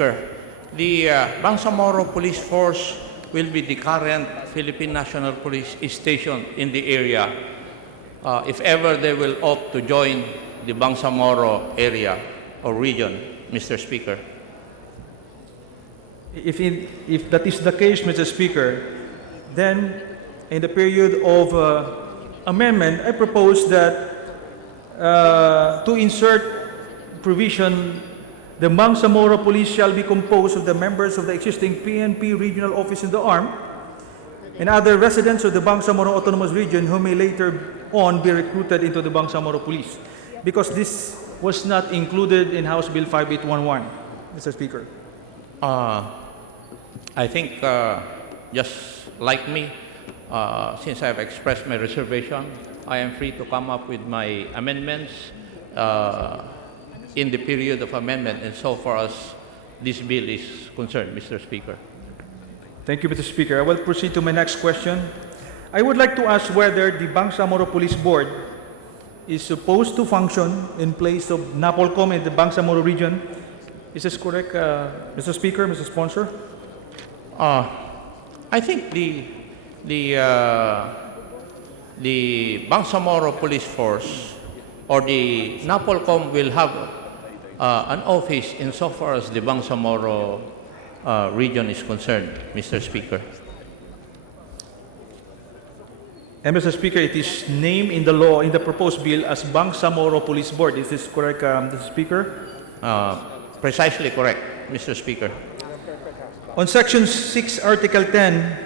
The Bangsamoro Police Force will be the current Philippine National Police station in the area if ever they will opt to join the Bangsamoro area or region, Mr. Speaker. If that is the case, Mr. Speaker, then in the period of amendment, I propose that to insert provision, the Bangsamoro Police shall be composed of the members of the existing PNP regional office in the arm and other residents of the Bangsamoro Autonomous Region who may later on be recruited into the Bangsamoro Police, because this was not included in House Bill 5811, Mr. Speaker. I think just like me, since I've expressed my reservation, I am free to come up with my amendments in the period of amendment and so far as this bill is concerned, Mr. Speaker. Thank you, Mr. Speaker. I will proceed to my next question. I would like to ask whether the Bangsamoro Police Board is supposed to function in place of NAPOLCOM in the Bangsamoro region. Is this correct, Mr. Speaker, Mr. Sponsor? I think the Bangsamoro Police Force or the NAPOLCOM will have an office insofar as the Bangsamoro region is concerned, Mr. Speaker. And Mr. Speaker, it is named in the law, in the proposed bill, as Bangsamoro Police Board. Is this correct, Mr. Speaker? Precisely correct, Mr. Speaker. On Section 6, Article 10,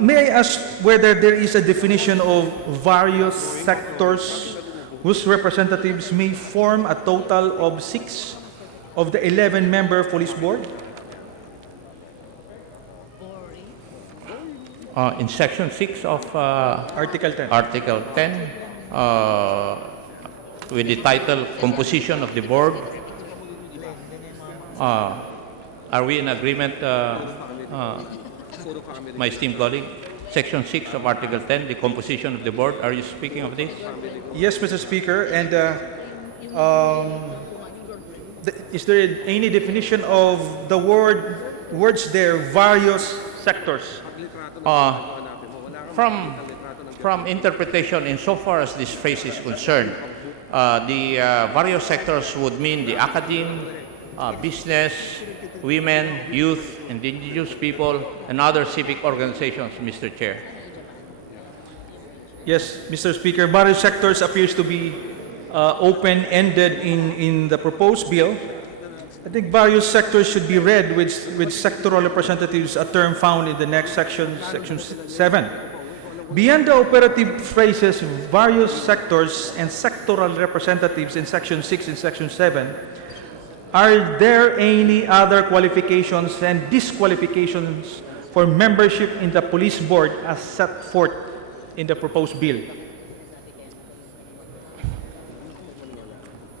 may I ask whether there is a definition of various sectors whose representatives may form a total of 6 of the 11-member police board? In Section 6 of Article 10. Article 10, with the title Composition of the Board, are we in agreement, my esteemed colleague? Section 6 of Article 10, the composition of the board. Are you speaking of this? Yes, Mr. Speaker. And is there any definition of the words there, various sectors? From interpretation, insofar as this phrase is concerned, the various sectors would mean the academe, business, women, youth, indigenous people, and other civic organizations, Mr. Chair. Yes, Mr. Speaker, various sectors appears to be open-ended in the proposed bill. I think various sectors should be read with sectoral representatives, a term found in the next section, Section 7. Beyond the operative phrases, various sectors and sectoral representatives in Section 6 and Section 7, are there any other qualifications and disqualifications for membership in the police board as set forth in the proposed bill?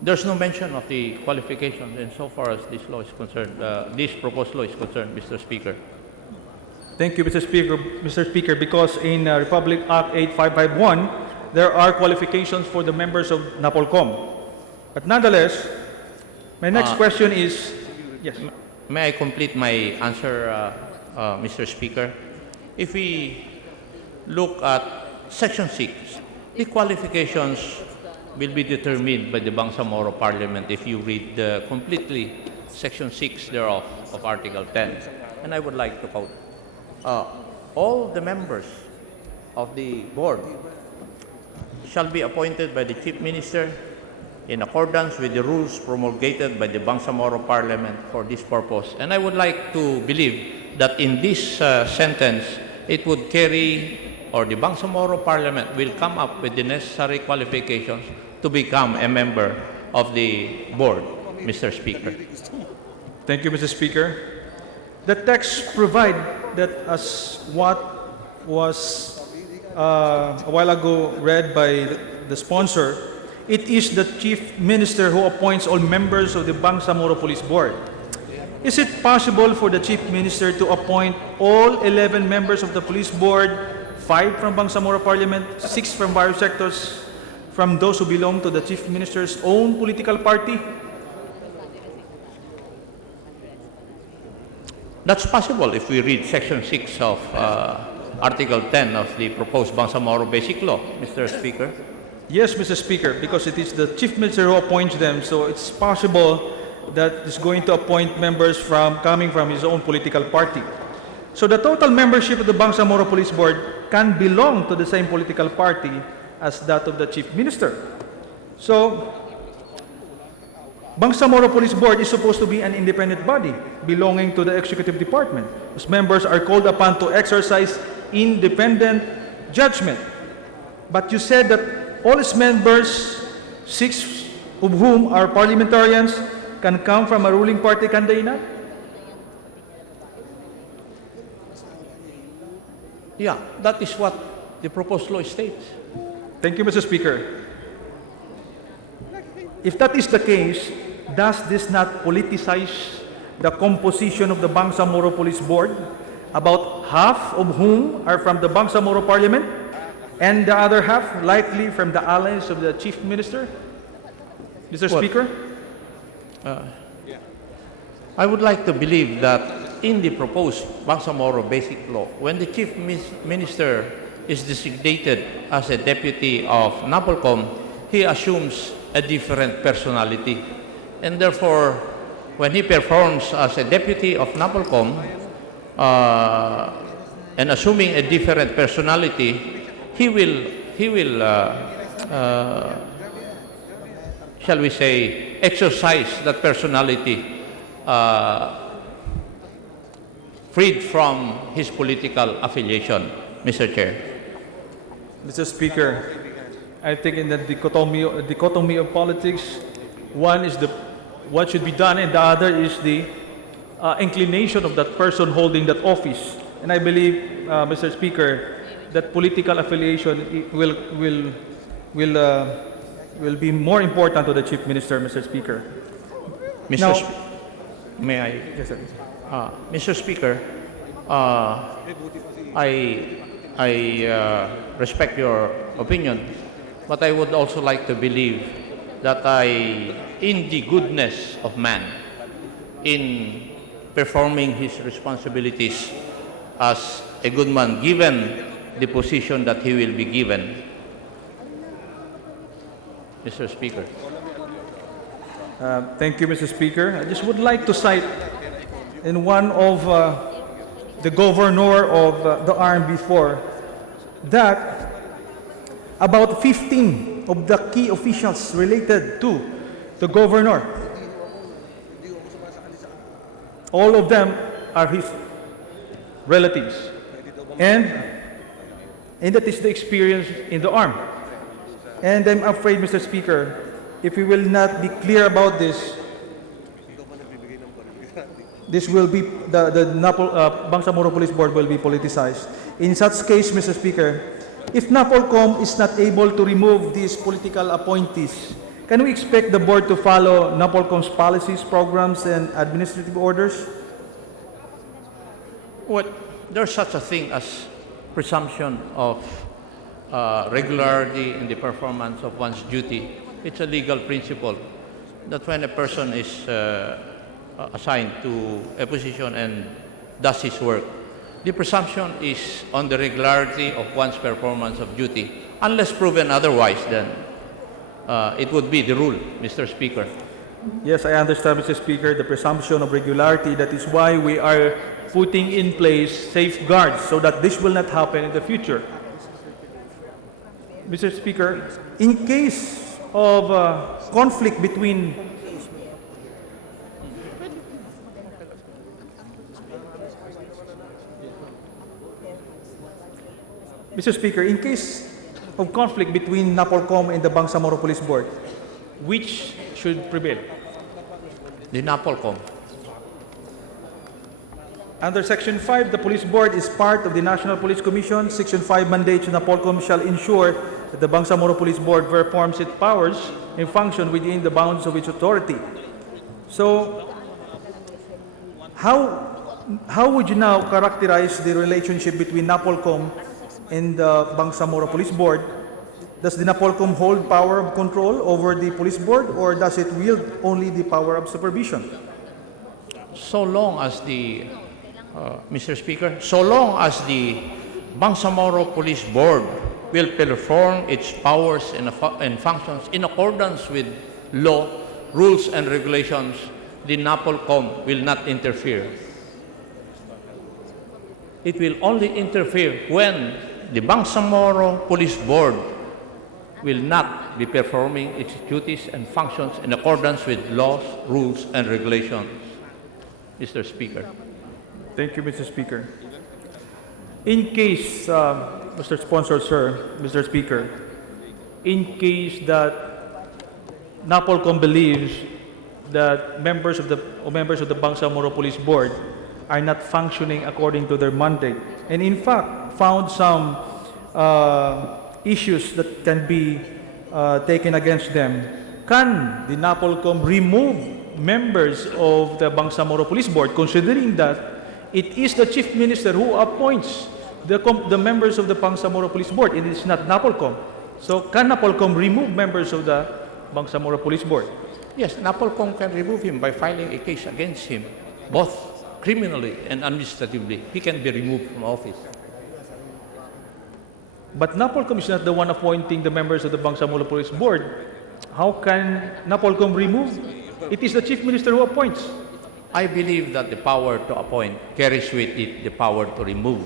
There's no mention of the qualifications insofar as this law is concerned, this proposed law is concerned, Mr. Speaker. Thank you, Mr. Speaker. Mr. Speaker, because in Republic Act 8551, there are qualifications for the members of NAPOLCOM. But nonetheless, my next question is, yes. May I complete my answer, Mr. Speaker? If we look at Section 6, the qualifications will be determined by the Bangsamoro Parliament if you read completely Section 6 thereof of Article 10. And I would like to quote, all the members of the board shall be appointed by the Chief Minister in accordance with the rules promulgated by the Bangsamoro Parliament for this purpose. And I would like to believe that in this sentence, it would carry, or the Bangsamoro Parliament will come up with the necessary qualifications to become a member of the board, Mr. Speaker. Thank you, Mr. Speaker. The text provide that, as what was a while ago read by the sponsor, it is the Chief Minister who appoints all members of the Bangsamoro Police Board. Is it possible for the Chief Minister to appoint all 11 members of the Police Board, 5 from Bangsamoro Parliament, 6 from various sectors, from those who belong to the Chief Minister's own political party? That's possible if we read Section 6 of Article 10 of the proposed Bangsamoro Basic Law, Mr. Speaker. Yes, Mr. Speaker, because it is the Chief Minister who appoints them, so it's possible that he's going to appoint members coming from his own political party. So the total membership of the Bangsamoro Police Board can belong to the same political party as that of the Chief Minister. So, Bangsamoro Police Board is supposed to be an independent body belonging to the Executive Department, whose members are called upon to exercise independent judgment. But you said that all its members, 6 of whom are parliamentarians, can come from a ruling party, can they not? Yeah, that is what the proposed law states. Thank you, Mr. Speaker. If that is the case, does this not politicize the composition of the Bangsamoro Police Board, about half of whom are from the Bangsamoro Parliament, and the other half likely from the allies of the Chief Minister? Mr. Well, Speaker? I would like to believe that in the proposed Bangsamoro Basic Law, when the Chief Minister is designated as a deputy of NAPOLCOM, he assumes a different personality. And therefore, when he performs as a deputy of NAPOLCOM, and assuming a different personality, he will shall we say, exercise that personality freed from his political affiliation, Mr. Chair. Mr. Speaker, I think in the dichotomy of politics, one is what should be done, and the other is the inclination of that person holding that office. And I believe, Mr. Speaker, that political affiliation will be more important to the Chief Minister, Mr. Speaker. Now, May I? yes, sir. Mr. Speaker, I respect your opinion, but I would also like to believe that in the goodness of man, in performing his responsibilities as a good man, given the position that he will be given, Mr. Speaker. Thank you, Mr. Speaker. I just would like to cite in one of the governor of the arm before that about 15 of the key officials related to the governor, all of them are his relatives, and that is the experience in the arm. And I'm afraid, Mr. Speaker, if we will not be clear about this, this will be the Bangsamoro Police Board will be politicized. In such case, Mr. Speaker, if NAPOLCOM is not able to remove these political appointees, can we expect the board to follow NAPOLCOM's policies, programs, and administrative orders? What, there's such a thing as presumption of regularity in the performance of one's duty. It's a legal principle that when a person is assigned to a position and does his work, the presumption is on the regularity of one's performance of duty. Unless proven otherwise, then it would be the rule, Mr. Speaker. Yes, I understand, Mr. Speaker, the presumption of regularity. That is why we are putting in place safeguards so that this will not happen in the future. Mr. Speaker, in case of conflict between Mr. Speaker, in case of conflict between NAPOLCOM and the Bangsamoro Police Board, which should prevail? The NAPOLCOM. Under Section 5, the Police Board is part of the National Police Commission. Section 5 mandates NAPOLCOM shall ensure that the Bangsamoro Police Board performs its powers and function within the bounds of its authority. So, how would you now characterize the relationship between NAPOLCOM and the Bangsamoro Police Board? Does the NAPOLCOM hold power of control over the police board, or does it wield only the power of supervision? So long as the Mr. Speaker, so long as the Bangsamoro Police Board will perform its powers and functions in accordance with law, rules, and regulations, the NAPOLCOM will not interfere. It will only interfere when the Bangsamoro Police Board will not be performing its duties and functions in accordance with laws, rules, and regulations. Mr. Speaker. Thank you, Mr. Speaker. In case, Mr. Sponsor, sir, Mr. Speaker, in case that NAPOLCOM believes that members of the Bangsamoro Police Board are not functioning according to their mandate, and in fact found some issues that can be taken against them, can the NAPOLCOM remove members of the Bangsamoro Police Board, considering that it is the Chief Minister who appoints the members of the Bangsamoro Police Board, and it is not NAPOLCOM? So can NAPOLCOM remove members of the Bangsamoro Police Board? Yes, NAPOLCOM can remove him by filing a case against him, both criminally and administratively. He can be removed from office. But NAPOLCOM is not the one appointing the members of the Bangsamoro Police Board. How can NAPOLCOM remove? It is the Chief Minister who appoints. I believe that the power to appoint carries with it the power to remove.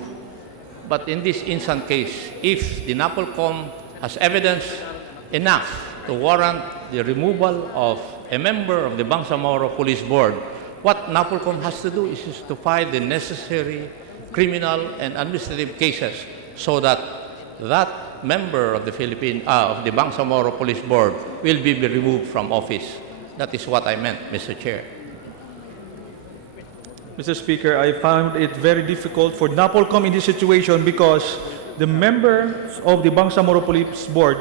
But in this instant case, if the NAPOLCOM has evidence enough to warrant the removal of a member of the Bangsamoro Police Board, what NAPOLCOM has to do is to file the necessary criminal and administrative cases so that that member of the Bangsamoro Police Board will be removed from office. That is what I meant, Mr. Chair. Mr. Speaker, I found it very difficult for NAPOLCOM in this situation because the members of the Bangsamoro Police Board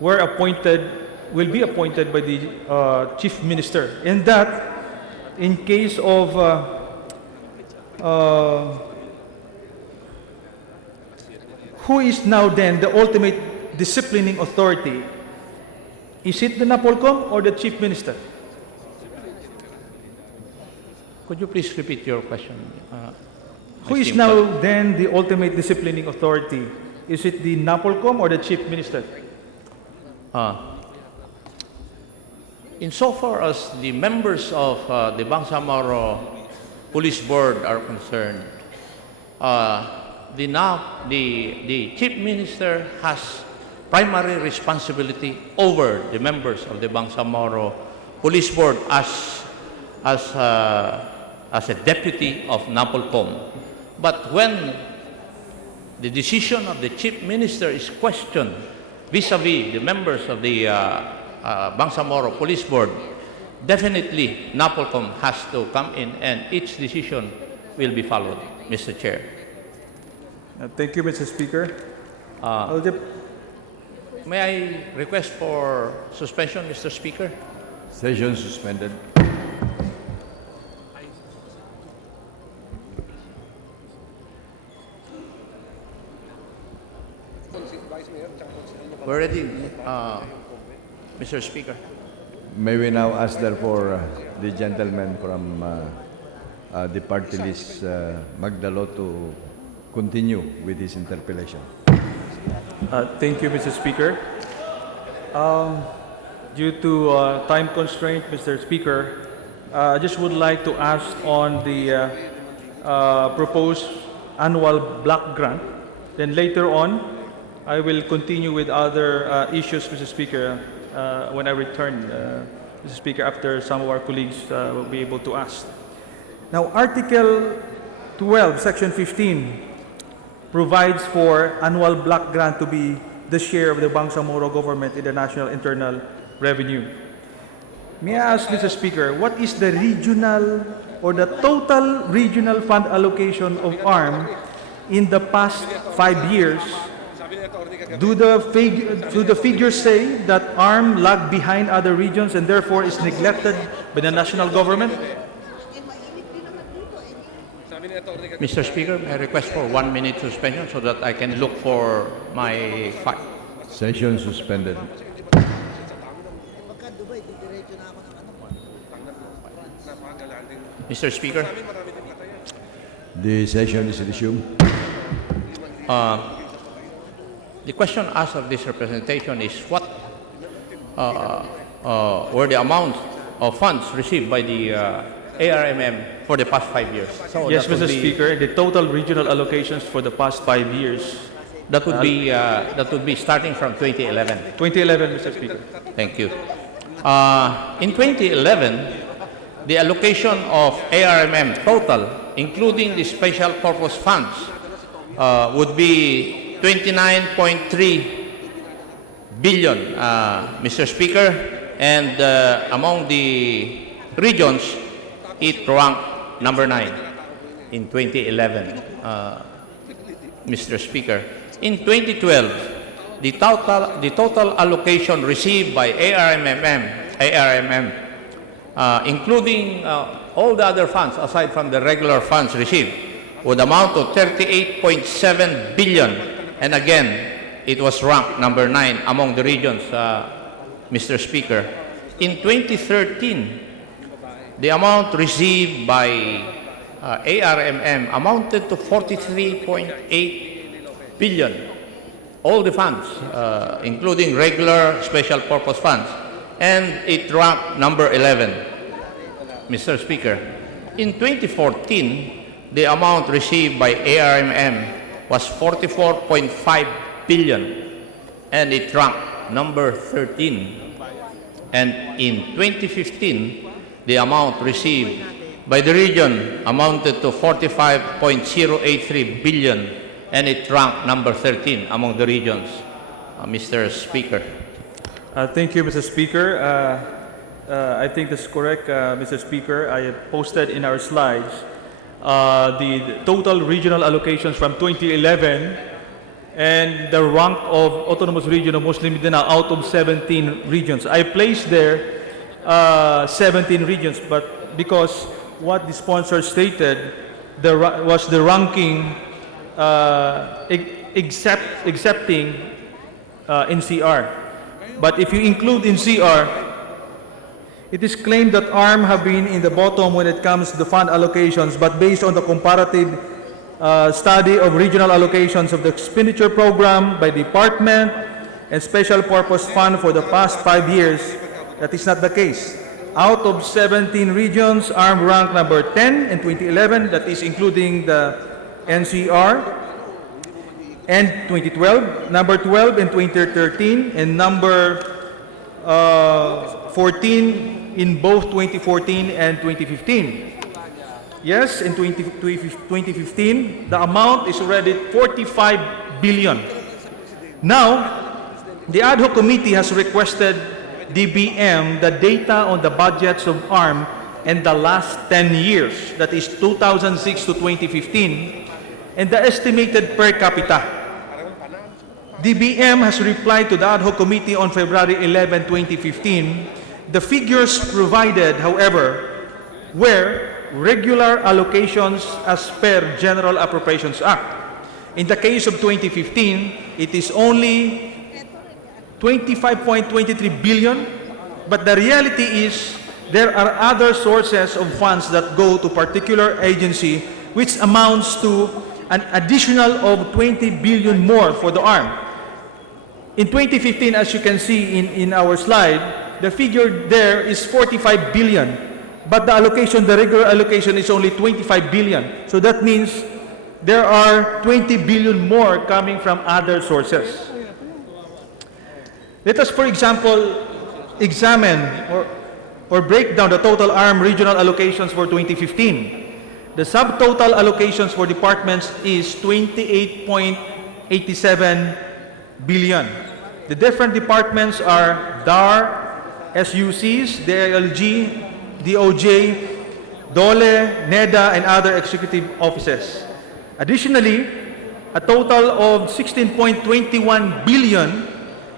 will be appointed by the Chief Minister. And that, in case of who is now then the ultimate disciplining authority? Is it the NAPOLCOM or the Chief Minister? Could you please repeat your question? Who is now then the ultimate disciplining authority? Is it the NAPOLCOM or the Chief Minister? Insofar as the members of the Bangsamoro Police Board are concerned, the Chief Minister has primary responsibility over the members of the Bangsamoro Police Board as a deputy of NAPOLCOM. But when the decision of the Chief Minister is questioned vis-a-vis the members of the Bangsamoro Police Board, definitely NAPOLCOM has to come in and its decision will be followed, Mr. Chair. Thank you, Mr. Speaker. May I request for suspension, Mr. Speaker? Session suspended. We're ready, Mr. Speaker. May we now ask therefore the gentleman from the party list, Magdalo, to continue with his interpellation. Thank you, Mr. Speaker. Due to time constraint, Mr. Speaker, I just would like to ask on the proposed annual block grant. Then later on, I will continue with other issues, Mr. Speaker, when I return, Mr. Speaker, after some of our colleagues will be able to ask. Now, Article 12, Section 15 provides for annual block grant to be the share of the Bangsamoro government in the national internal revenue. May I ask, Mr. Speaker, what is the regional or the total regional fund allocation of ARM in the past 5 years? Do the figures say that ARM lagged behind other regions and therefore is neglected by the national government? Mr. Speaker, may I request for 1 minute suspension so that I can look for my file. Session suspended. Mr. Speaker, The session is resumed. The question asked of this representation is what were the amounts of funds received by the ARMM for the past 5 years? So Yes, that would Mr. be- Speaker, the total regional allocations for the past 5 years. That would be starting from 2011. 2011, Mr. Speaker. Thank you. In 2011, the allocation of ARMM total, including the special purpose funds, would be 29.3 billion, Mr. Speaker, and among the regions, it ranked number 9 in 2011, Mr. Speaker. In 2012, the total allocation received by ARMM, including all the other funds aside from the regular funds received, would amount to 38.7 billion. And again, it was ranked number 9 among the regions, Mr. Speaker. In 2013, the amount received by ARMM amounted to 43.8 billion. All the funds, including regular special purpose funds, and it ranked number 11, Mr. Speaker. In 2014, the amount received by ARMM was 44.5 billion, and it ranked number 13. And in 2015, the amount received by the region amounted to 45.083 billion, and it ranked number 13 among the regions, Mr. Speaker. Thank you, Mr. Speaker. I think that's correct, Mr. Speaker. I have posted in our slides the total regional allocations from 2011 and the rank of Autonomous Region of Muslim Mindanao out of 17 regions. I placed there 17 regions, but because what the sponsor stated was the ranking accepting NCR. But if you include NCR, it is claimed that ARM have been in the bottom when it comes to the fund allocations, but based on the comparative study of regional allocations of the expenditure program by department and special purpose fund for the past 5 years, that is not the case. Out of 17 regions, ARM ranked number 10 in 2011, that is including the NCR, and 2012, number 12 in 2013, and number 14 in both 2014 and 2015. Yes, in 2015, the amount is already 45 billion. Now, the ad hoc committee has requested DBM the data on the budgets of ARM in the last 10 years, that is 2006 to 2015, and the estimated per capita. DBM has replied to the ad hoc committee on February 11, 2015. The figures provided, however, were regular allocations as per General Appropriations Act. In the case of 2015, it is only 25.23 billion, but the reality is there are other sources of funds that go to particular agency, which amounts to an additional of 20 billion more for the ARM. In 2015, as you can see in our slide, the figure there is 45 billion, but the allocation, the regular allocation is only 25 billion. So that means there are 20 billion more coming from other sources. Let us, for example, examine or break down the total ARM regional allocations for 2015. The subtotal allocations for departments is 28.87 billion. The different departments are DAR, SUCs, DILG, DOJ, DOLE, NEDA, and other executive offices. Additionally, a total of 16.21 billion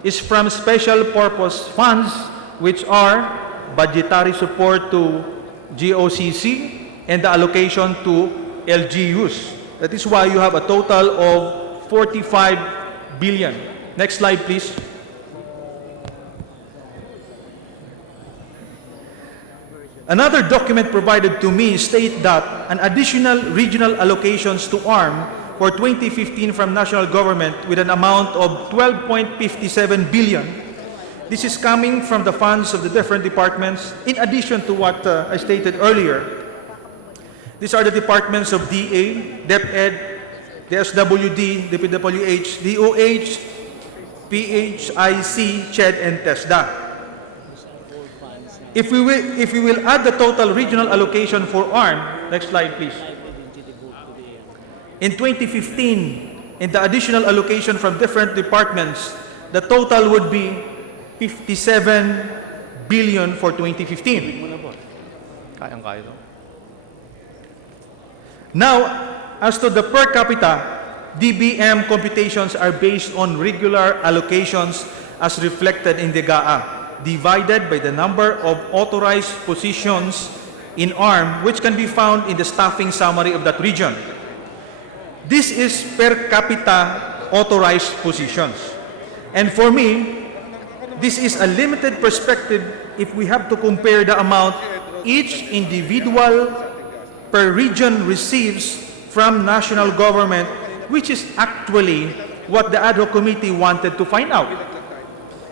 is from special purpose funds, which are budgetary support to GOCC and the allocation to LGUs. That is why you have a total of 45 billion. Next slide, please. Another document provided to me state that an additional regional allocations to ARM for 2015 from national government with an amount of 12.57 billion. This is coming from the funds of the different departments, in addition to what I stated earlier. These are the departments of DA, DepEd, DSWD, DPWH, DOH, PHIC, CHED, and TESDA. If we will add the total regional allocation for ARM, next slide please. In 2015, in the additional allocation from different departments, the total would be 57 billion for 2015. Kayang-kaya daw. Now, as to the per capita, DBM computations are based on regular allocations as reflected in the GAA, divided by the number of authorized positions in ARM, which can be found in the staffing summary of that region. This is per capita authorized positions. And for me, this is a limited perspective if we have to compare the amount each individual per region receives from national government, which is actually what the ad hoc committee wanted to find out.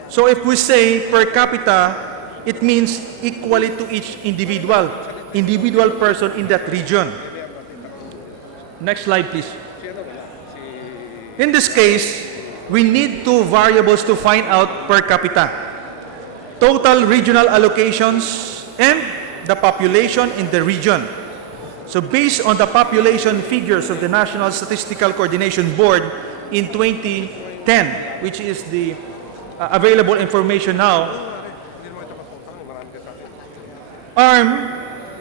So if we say per capita, it means equally to each individual person in that region. Next slide, please. In this case, we need two variables to find out per capita: total regional allocations and the population in the region. So based on the population figures of the National Statistical Coordination Board in 2010, which is the available information now, ARM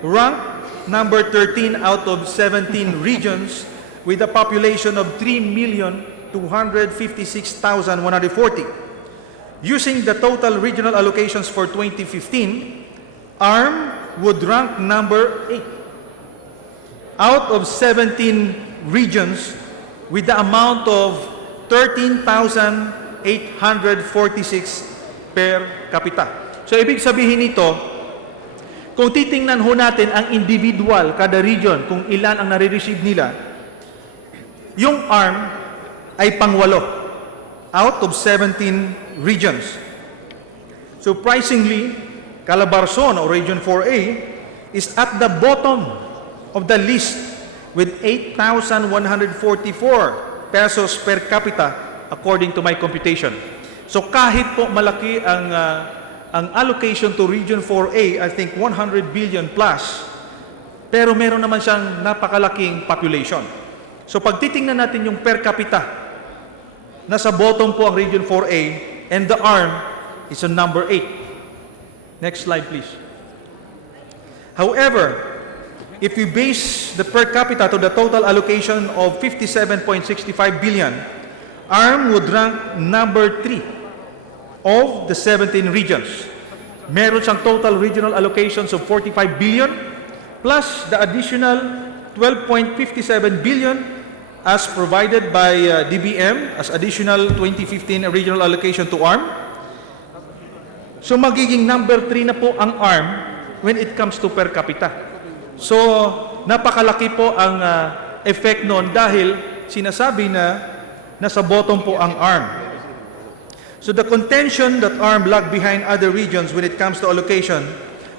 ranked number 13 out of 17 regions with a population of 3,256,140. Using the total regional allocations for 2015, ARM would rank number 8 out of 17 regions with the amount of 13,846 per capita. So ibig sabihin nito, kung titingnan ho natin ang individual, kada region, kung ilan ang nare-receive nila, yung ARM ay pang-8 out of 17 regions. Surprisingly, Calabarzon or Region 4A is at the bottom of the list with 8,144 pesos per capita according to my computation. So kahit po malaki ang allocation to Region 4A, I think 100 billion plus, pero meron naman siyang napakalaking population. So pag titingnan natin yung per capita, nasa bottom po ang Region 4A and the ARM is on number 8. Next slide please. However, if we base the per capita to the total allocation of 57.65 billion, ARM would rank number 3 of the 17 regions. Meron siyang total regional allocations of 45 billion plus the additional 12.57 billion as provided by DBM as additional 2015 regional allocation to ARM. So magiging number 3 na po ang ARM when it comes to per capita. So napakalaki po ang effect noon dahil sinasabi na nasa bottom po ang ARM. So the contention that ARM lag behind other regions when it comes to allocation,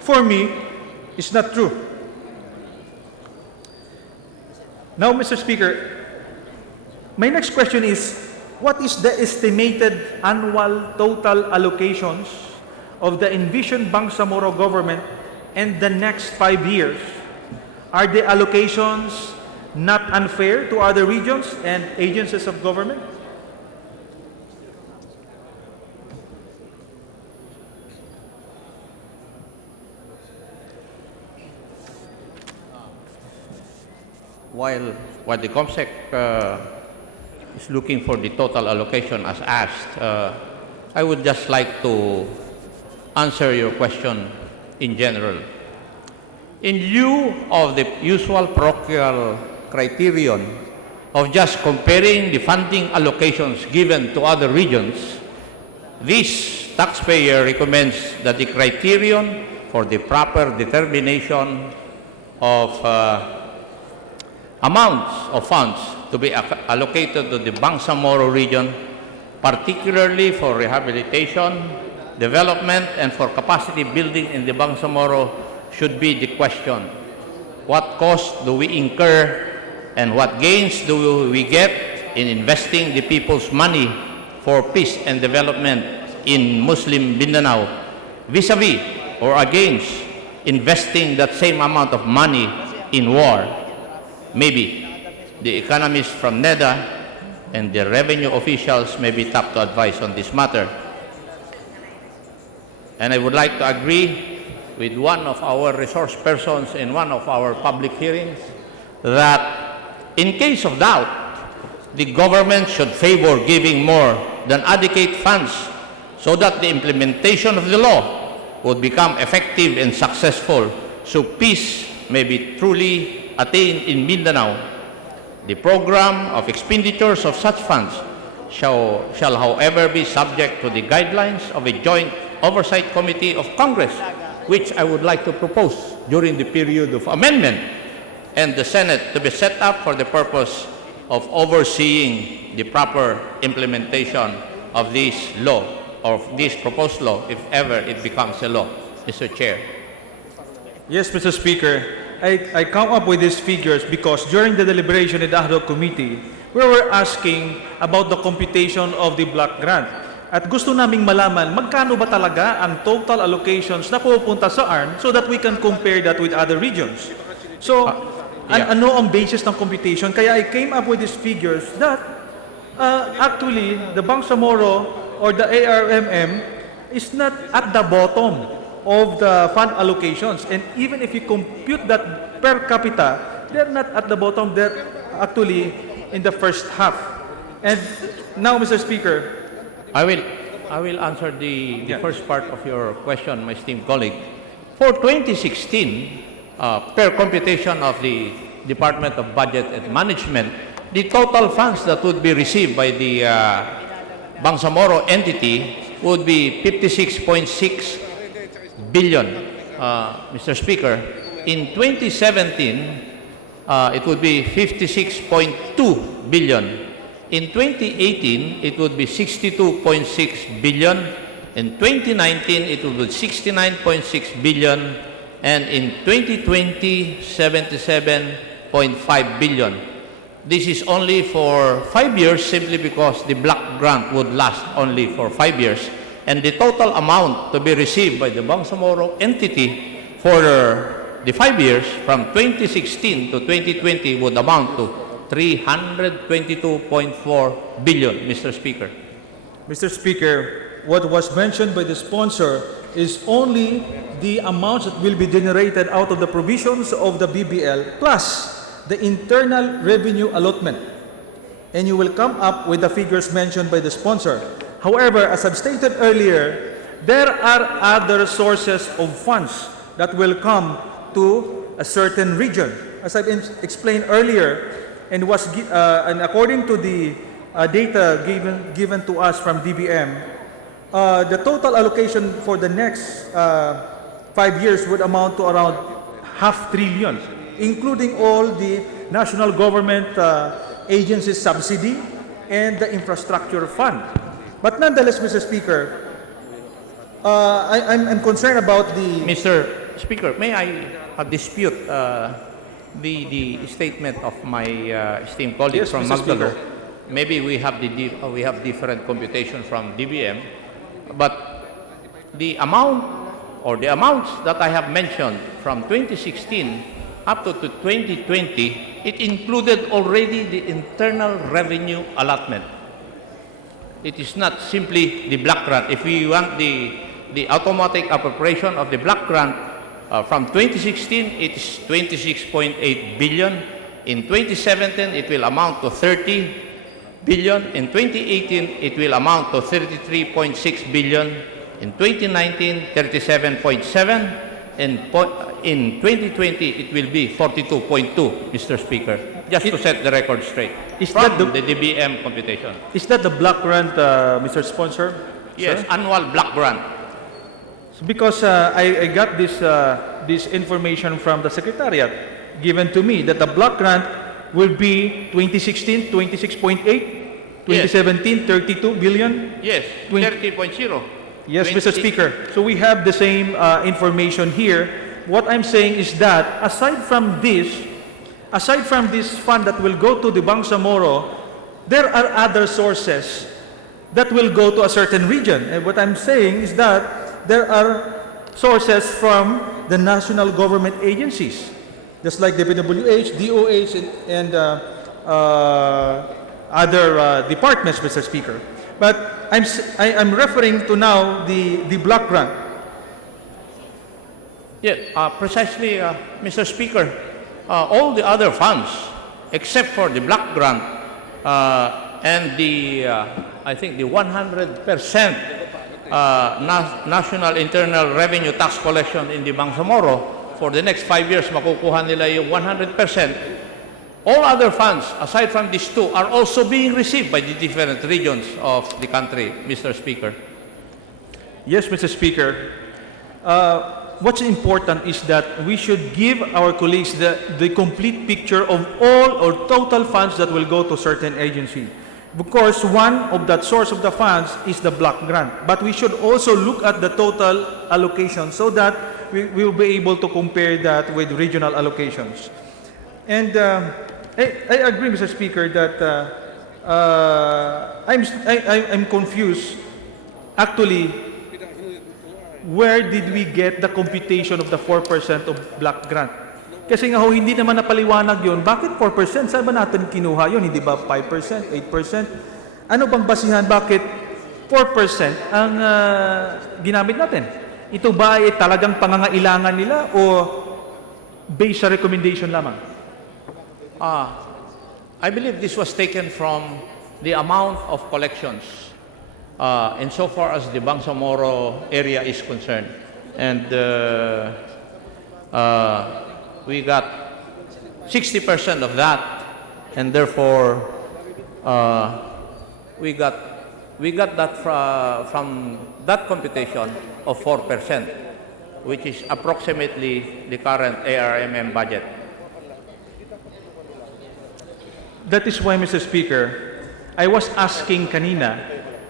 for me, is not true. Now, Mr. Speaker, my next question is, what is the estimated annual total allocations of the envisioned Bangsamoro government in the next 5 years? Are the allocations not unfair to other regions and agencies of government? While the COMSEC is looking for the total allocation as asked, I would just like to answer your question in general. In lieu of the usual parochial criterion of just comparing the funding allocations given to other regions, this taxpayer recommends that the criterion for the proper determination of amounts of funds to be allocated to the Bangsamoro region, particularly for rehabilitation, development, and for capacity building in the Bangsamoro should be the question. What cost do we incur and what gains do we get in investing the people's money for peace and development in Muslim Mindanao vis-a-vis or against investing that same amount of money in war? Maybe the economists from NEDA and the revenue officials may be top to advise on this matter. And I would like to agree with one of our resource persons in one of our public hearings that in case of doubt, the government should favor giving more than adequate funds so that the implementation of the law would become effective and successful so peace may be truly attained in Mindanao. The program of expenditures of such funds shall however be subject to the guidelines of a joint oversight committee of Congress, which I would like to propose during the period of amendment, and the Senate to be set up for the purpose of overseeing the proper implementation of this law, or this proposed law, if ever it becomes a law. Mr. Chair. Yes, Mr. Speaker. I come up with these figures because during the deliberation in the ad hoc committee, we were asking about the computation of the block grant. At gusto naming malaman magkano ba talaga ang total allocations na pupunta sa ARM so that we can compare that with other regions. So, ano ang basis ng computation? Kaya I came up with these figures that actually the Bangsamoro or the ARMM is not at the bottom of the fund allocations. And even if you compute that per capita, they're not at the bottom, they're actually in the first half. And now, Mr. Speaker, I will answer the first part of your question, my esteemed colleague. For 2016, per computation of the Department of Budget and Management, the total funds that would be received by the Bangsamoro entity would be 56.6 billion, Mr. Speaker. In 2017, it would be 56.2 billion. In 2018, it would be 62.6 billion. In 2019, it would be 69.6 billion. And in 2020, 77.5 billion. This is only for 5 years simply because the block grant would last only for 5 years. And the total amount to be received by the Bangsamoro entity for the 5 years from 2016 to 2020 would amount to 322.4 billion, Mr. Speaker. Mr. Speaker, what was mentioned by the sponsor is only the amounts that will be generated out of the provisions of the BBL plus the internal revenue allotment. And you will come up with the figures mentioned by the sponsor. However, as I've stated earlier, there are other sources of funds that will come to a certain region. As I've explained earlier, and according to the data given to us from DBM, the total allocation for the next 5 years would amount to around $500 billion, including all the national government agencies subsidy and the infrastructure fund. But nonetheless, Mr. Speaker, I'm concerned about the... Mr. Speaker, may I dispute the statement of my esteemed colleague Yes, from Mr. Magdalo? Speaker. Maybe we have different computation from DBM, but the amount or the amounts that I have mentioned from 2016 up to 2020, it included already the internal revenue allotment. It is not simply the block grant. If we want the automatic appropriation of the block grant from 2016, it is 26.8 billion. In 2017, it will amount to 30 billion. In 2018, it will amount to 33.6 billion. In 2019, 37.7. And in 2020, it will be 42.2, Mr. Speaker. Just to set the record straight. Is from that the DBM computation. Is that the block grant, Mr. Sponsor? Yes, Sir? annual block grant. Because I got this information from the Secretariat given to me that the block grant will be 2016, 26.8, 2017, 32 billion. Yes, 30.0. Yes, Mr. Speaker. So we have the same information here. What I'm saying is that aside from this fund that will go to the Bangsamoro, there are other sources that will go to a certain region. And what I'm saying is that there are sources from the national government agencies, just like the PWH, DOH, and other departments, Mr. Speaker. But I'm referring to now the block grant. Yeah, precisely, Mr. Speaker. All the other funds, except for the block grant and the, I think the 100% national internal revenue tax collection in the Bangsamoro, for the next 5 years, makukuha nila yung 100%. All other funds, aside from these two, are also being received by the different regions of the country, Mr. Speaker. Yes, Mr. Speaker. What's important is that we should give our colleagues the complete picture of all or total funds that will go to certain agency. Of course, one of that source of the funds is the block grant. But we should also look at the total allocation so that we will be able to compare that with regional allocations. And I agree, Mr. Speaker, that I'm confused. Actually, where did we get the computation of the 4% of block grant? Kasi nga ho, hindi naman napaliwanag yun. Bakit 4%? Saan ba natin kinuha yun? Hindi ba 5%, 8%? Ano bang basihan? Bakit 4% ang ginamit natin? Ito ba ay talagang pangangailangan nila o based sa recommendation lamang? I believe this was taken from the amount of collections insofar as the Bangsamoro area is concerned. And we got 60% of that, and therefore we got that from that computation of 4%, which is approximately the current ARMM budget. That is why, Mr. Speaker, I was asking kanina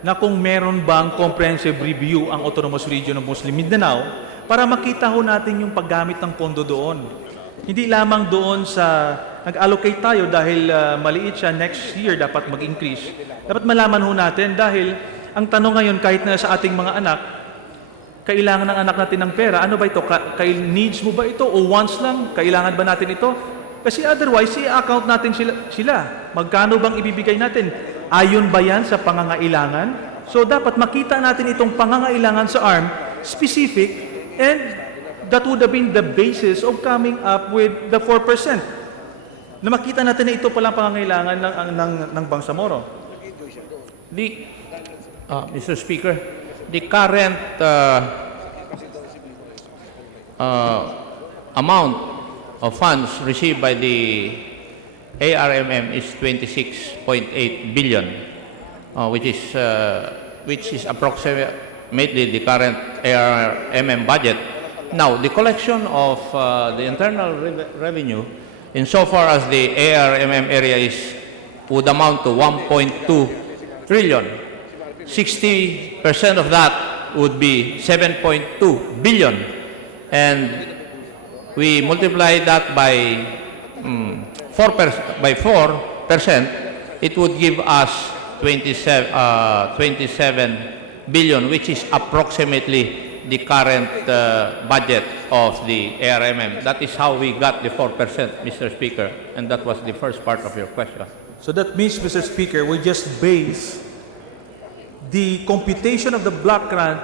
na kung meron bang comprehensive review ang Autonomous Region of Muslim Mindanao para makita ho natin yung paggamit ng pondo doon. Hindi lamang doon sa nag-allocate tayo dahil maliit siya, next year dapat mag-increase. Dapat malaman ho natin dahil ang tanong ngayon kahit na sa ating mga anak, kailangan ng anak natin ng pera. Ano ba ito? Needs mo ba ito o wants lang? Kailangan ba natin ito? Kasi otherwise, i-account natin sila. Magkano bang ibibigay natin? Ayon ba yan sa pangangailangan? So, dapat makita natin itong pangangailangan sa ARM, specific, and that would have been the basis of coming up with the 4%. Na makita natin na ito palang pangangailangan ng Bangsamoro. Mr. Speaker, the current amount of funds received by the ARMM is 26.8 billion, which is approximately the current ARMM budget. Now, the collection of the internal revenue, insofar as the ARMM area would amount to 1.2 trillion. 60% of that would be 7.2 billion, and we multiply that by 4%, it would give us 27 billion, which is approximately the current budget of the ARMM. That is how we got the 4%, Mr. Speaker, and that was the first part of your question. So that means, Mr. Speaker, we just base the computation of the block grant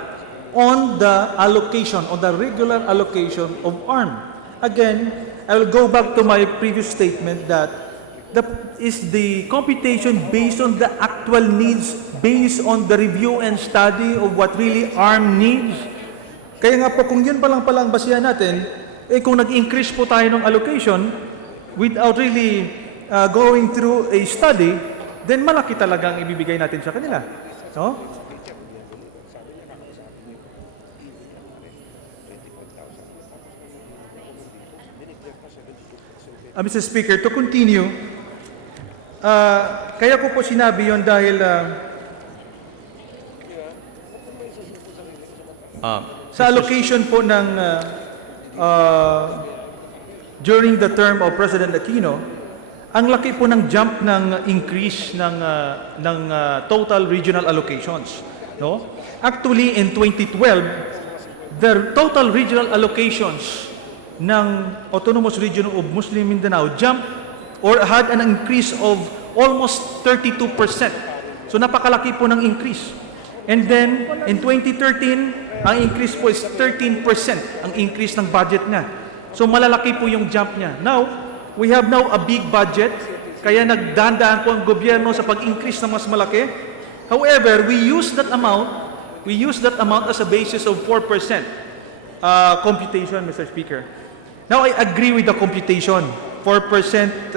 on the allocation, on the regular allocation of ARM. Again, I will go back to my previous statement that is the computation based on the actual needs, based on the review and study of what really ARM needs. Kaya nga po, kung yun palang basihan natin, kung nag-increase po tayo ng allocation without really going through a study, then malaki talaga ang ibibigay natin sa kanila. No? Mr. Speaker, to continue, kaya ko po sinabi yon dahil sa allocation po ng during the term of President Aquino, ang laki po ng jump ng increase ng total regional allocations. No? Actually, in 2012, the total regional allocations ng Autonomous Region of Muslim Mindanao jumped or had an increase of almost 32%. So napakalaki po ng increase. And then, in 2013, ang increase po is 13% ang increase ng budget niya. So malalaki po yung jump niya. Now, we have now a big budget, kaya nagdandaan po ang gobyerno sa pag-increase na mas malaki. However, we use that amount as a basis of 4% computation, Mr. Speaker. Now, I agree with the computation. 4%,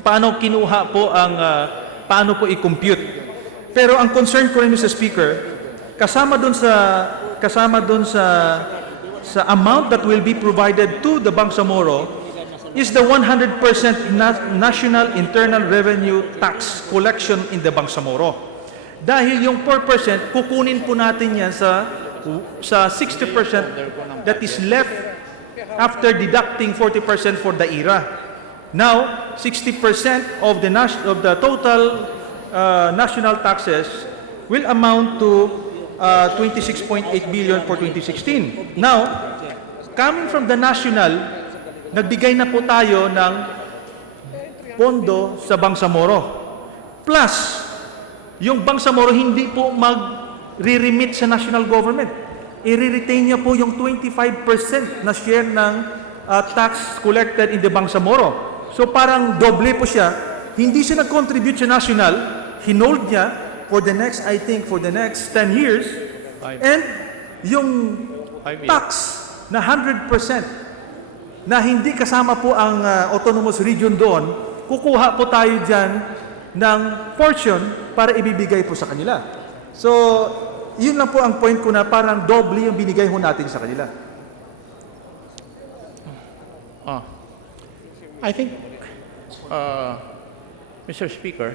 paano kinuha po paano po i-compute. Pero ang concern ko rin, Mr. Speaker, kasama dun sa amount that will be provided to the Bangsamoro is the 100% national internal revenue tax collection in the Bangsamoro. Dahil yung 4%, kukunin po natin yan sa 60% that is left after deducting 40% for the IRA. Now, 60% of the total national taxes will amount to 26.8 billion for 2016. Now, coming from the national, nagbigay na po tayo ng pondo sa Bangsamoro. Plus, yung Bangsamoro hindi po mag-re-remit sa national government. I-retain niya po yung 25% na share ng tax collected in the Bangsamoro. So parang doble po siya. Hindi siya nag-contribute sa national, hinold niya for the next 10 years, and yung tax na 100% na hindi kasama po ang autonomous region doon, kukuha po tayo dyan ng portion para ibibigay po sa kanila. So, yun lang po ang point ko na parang doble yung binigay ho natin sa kanila. I think, Mr. Speaker,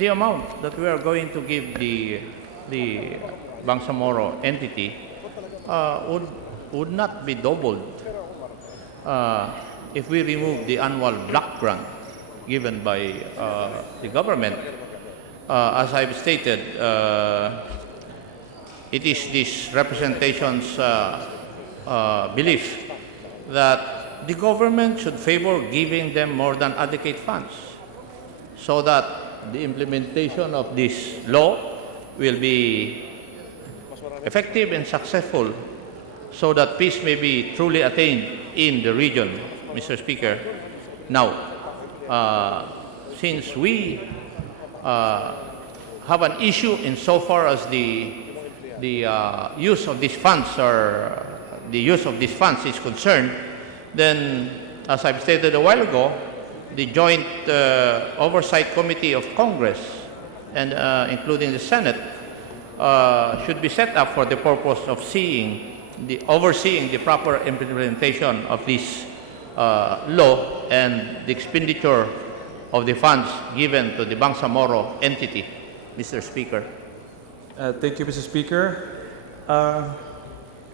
the amount that we are going to give the Bangsamoro entity would not be doubled if we remove the annual block grant given by the government. As I've stated, it is this representation's belief that the government should favor giving them more than adequate funds so that the implementation of this law will be effective and successful so that peace may be truly attained in the region, Mr. Speaker. Now, since we have an issue insofar as the use of these funds is concerned, then, as I've stated a while ago, the Joint Oversight Committee of Congress, and including the Senate, should be set up for the purpose of overseeing the proper implementation of this law and the expenditure of the funds given to the Bangsamoro entity, Mr. Speaker. Thank you, Mr. Speaker.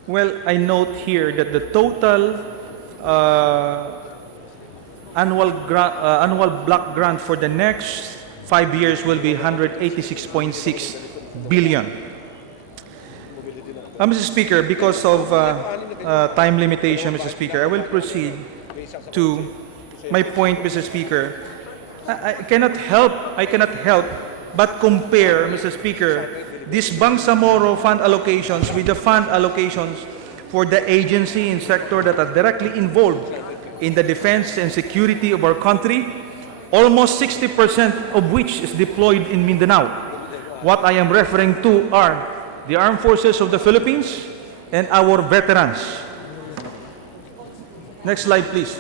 Well, I note here that the total annual block grant for the next 5 years will be 186.6 billion. Mr. Speaker, because of time limitation, Mr. Speaker, I will proceed to my point, Mr. Speaker. I cannot help but compare, Mr. Speaker, these Bangsamoro fund allocations with the fund allocations for the agency and sector that are directly involved in the defense and security of our country, almost 60% of which is deployed in Mindanao. What I am referring to are the Armed Forces of the Philippines and our veterans. Next slide, please.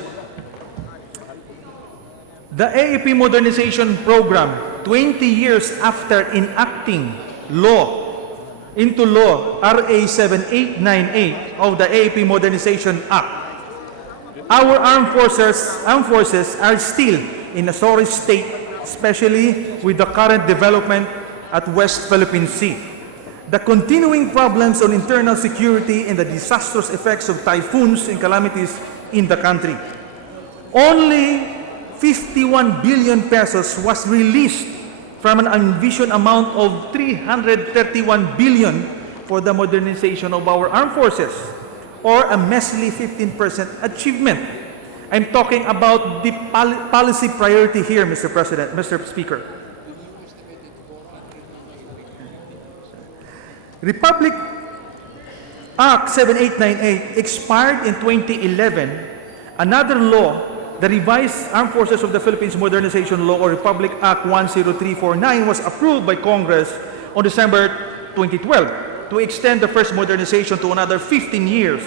The AAP Modernization Program, 20 years after enacting into law, RA 7898 of the AAP Modernization Act, our armed forces are still in a sorry state, especially with the current development at West Philippine Sea. The continuing problems on internal security and the disastrous effects of typhoons and calamities in the country. Only 51 billion pesos was released from an envisioned amount of 331 billion for the modernization of our armed forces, or a measly 15% achievement. I'm talking about the policy priority here, Mr. President, Mr. Speaker. Republic Act 7898 expired in 2011. Another law, the revised Armed Forces of the Philippines Modernization Law, or Republic Act 10349, was approved by Congress on December 2012 to extend the first modernization to another 15 years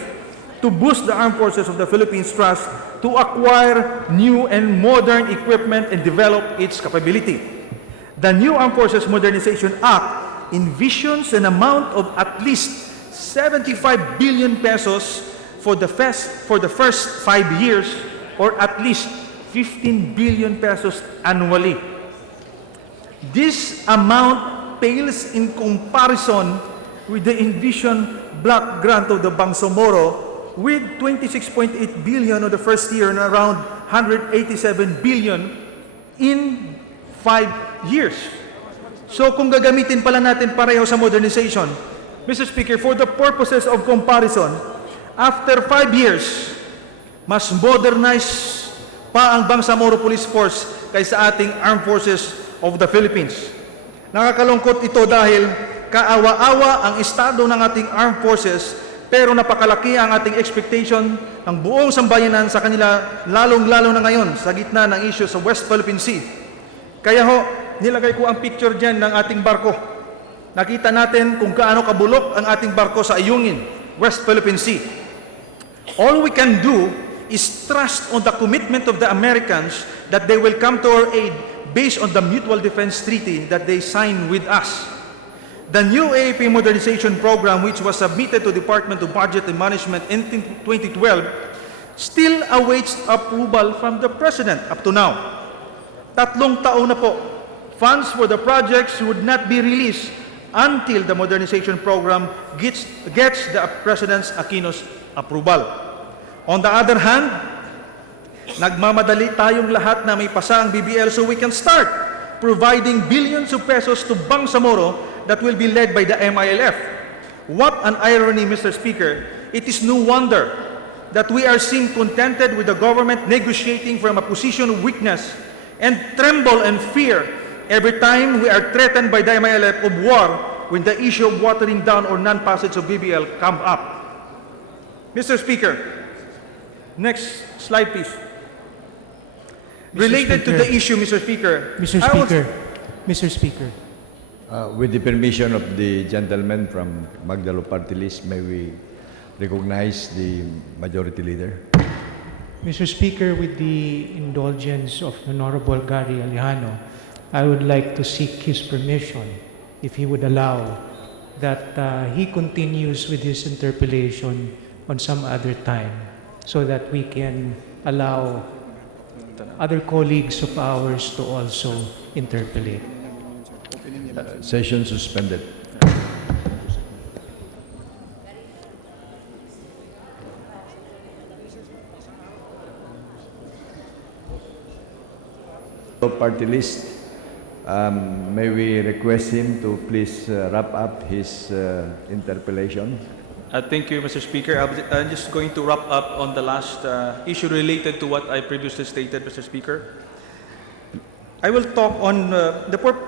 to boost the Armed Forces of the Philippines trust to acquire new and modern equipment and develop its capability. The new Armed Forces Modernization Act envisions an amount of at least 75 billion pesos for the first 5 years, or at least 15 billion pesos annually. This amount pales in comparison with the envisioned block grant of the Bangsamoro, with 26.8 billion on the first year and around 187 billion in 5 years. So kung gagamitin pala natin pareho sa modernization, Mr. Speaker, for the purposes of comparison, after 5 years, mas modernized pa ang Bangsamoro Police Force kaysa ating Armed Forces of the Philippines. Nakakalungkot ito dahil kaawa-awa ang estado ng ating armed forces, pero napakalaki ang ating expectation ng buong sambayanan sa kanila, lalong-lalo na ngayon sa gitna ng issue sa West Philippine Sea. Kaya ho, nilagay ko ang picture dyan ng ating barko. Nakita natin kung gaano kabulok ang ating barko sa ayungin, West Philippine Sea. All we can do is trust on the commitment of the Americans that they will come to our aid based on the Mutual Defense Treaty that they signed with us. The new AAP modernization program, which was submitted to the Department of Budget and Management in 2012, still awaits approval from the President up to now. 3 taon na po. Funds for the projects would not be released until the modernization program gets the President's Aquino's approval. On the other hand, nagmamadali tayong lahat na may pasa ang BBL so we can start providing billions of pesos to Bangsamoro that will be led by the MILF. What an irony, Mr. Speaker. It is no wonder that we are seen contented with the government negotiating from a position of weakness and tremble and fear every time we are threatened by the MILF of war when the issue of watering down or non-passage of BBL come up. Mr. Speaker, next slide please. Related to the issue, Mr. Speaker. Mr. Speaker. With the permission of the gentleman from Magdalo Party List, may we recognize the Majority Leader? Mr. Speaker, with the indulgence of Honorable Gary Alejano, I would like to seek his permission, if he would allow, that he continues with his interpellation on some other time, so that we can allow other colleagues of ours to also interpellate. Session suspended. Party List, may we request him to please wrap up his interpellation? Thank you, Mr. Speaker. I'm just going to wrap up on the last issue related to what I previously stated, Mr. Speaker. I will talk on,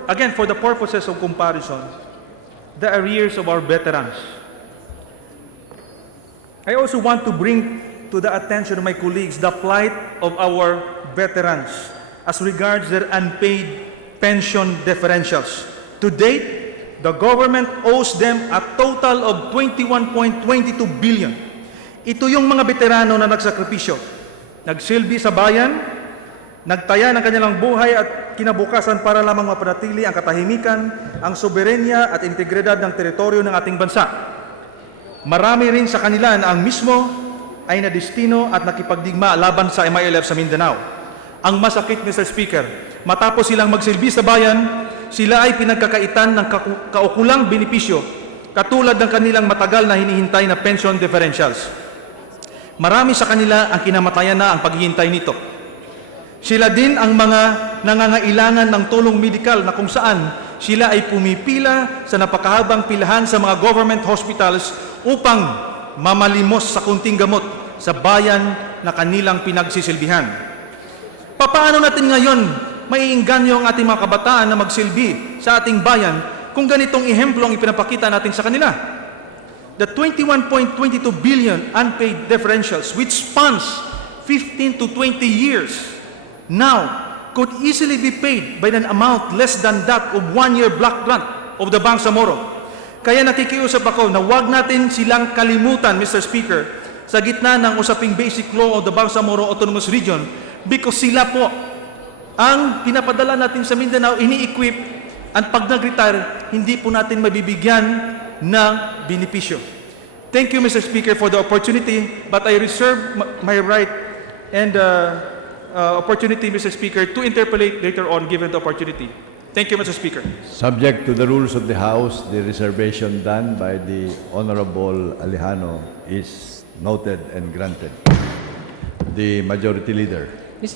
again, for the purposes of comparison, the arrears of our veterans. I also want to bring to the attention of my colleagues the plight of our veterans as regards their unpaid pension differentials. To date, the government owes them a total of 21.22 billion. Ito yung mga veterano na nagsakripisyo, nagsilbi sa bayan, nagtaya ng kanilang buhay at kinabukasan para lamang mapanatili ang katahimikan, ang soberenya at integridad ng teritoryo ng ating bansa. Marami rin sa kanila na ang mismo ay nadestino at nakipagdigma laban sa MILF sa Mindanao. Ang masakit, Mr. Speaker, matapos silang magsilbi sa bayan, sila ay pinagkakaitan ng kaukulang benepisyo katulad ng kanilang matagal na hinihintay na pension differentials. Marami sa kanila ang kinamatayan na ang paghihintay nito. Sila din ang mga nangangailangan ng tulong medikal na kung saan sila ay pumipila sa napakahabang pilahan sa mga government hospitals upang mamalimos sa kunting gamot sa bayan na kanilang pinagsisilbihan. Papaano natin ngayon maiingganyo ang ating mga kabataan na magsilbi sa ating bayan kung ganitong ehemplo ang ipinapakita natin sa kanila? The 21.22 billion unpaid differentials, which spans 15 to 20 years, now could easily be paid by an amount less than that of 1-year block grant of the Bangsamoro. Kaya nakikiusap ako na huwag natin silang kalimutan, Mr. Speaker, sa gitna ng usaping basic law of the Bangsamoro Autonomous Region, because sila po ang pinapadala natin sa Mindanao, ini-equip, at pag nag-retire, hindi po natin mabibigyan ng benepisyo. Thank you, Mr. Speaker, for the opportunity, but I reserve my right and opportunity, Mr. Speaker, to interpellate later on given the opportunity. Thank you, Mr. Speaker. Subject to the rules of the House, the reservation done by the Honorable Alejano is noted and granted. The Majority Leader.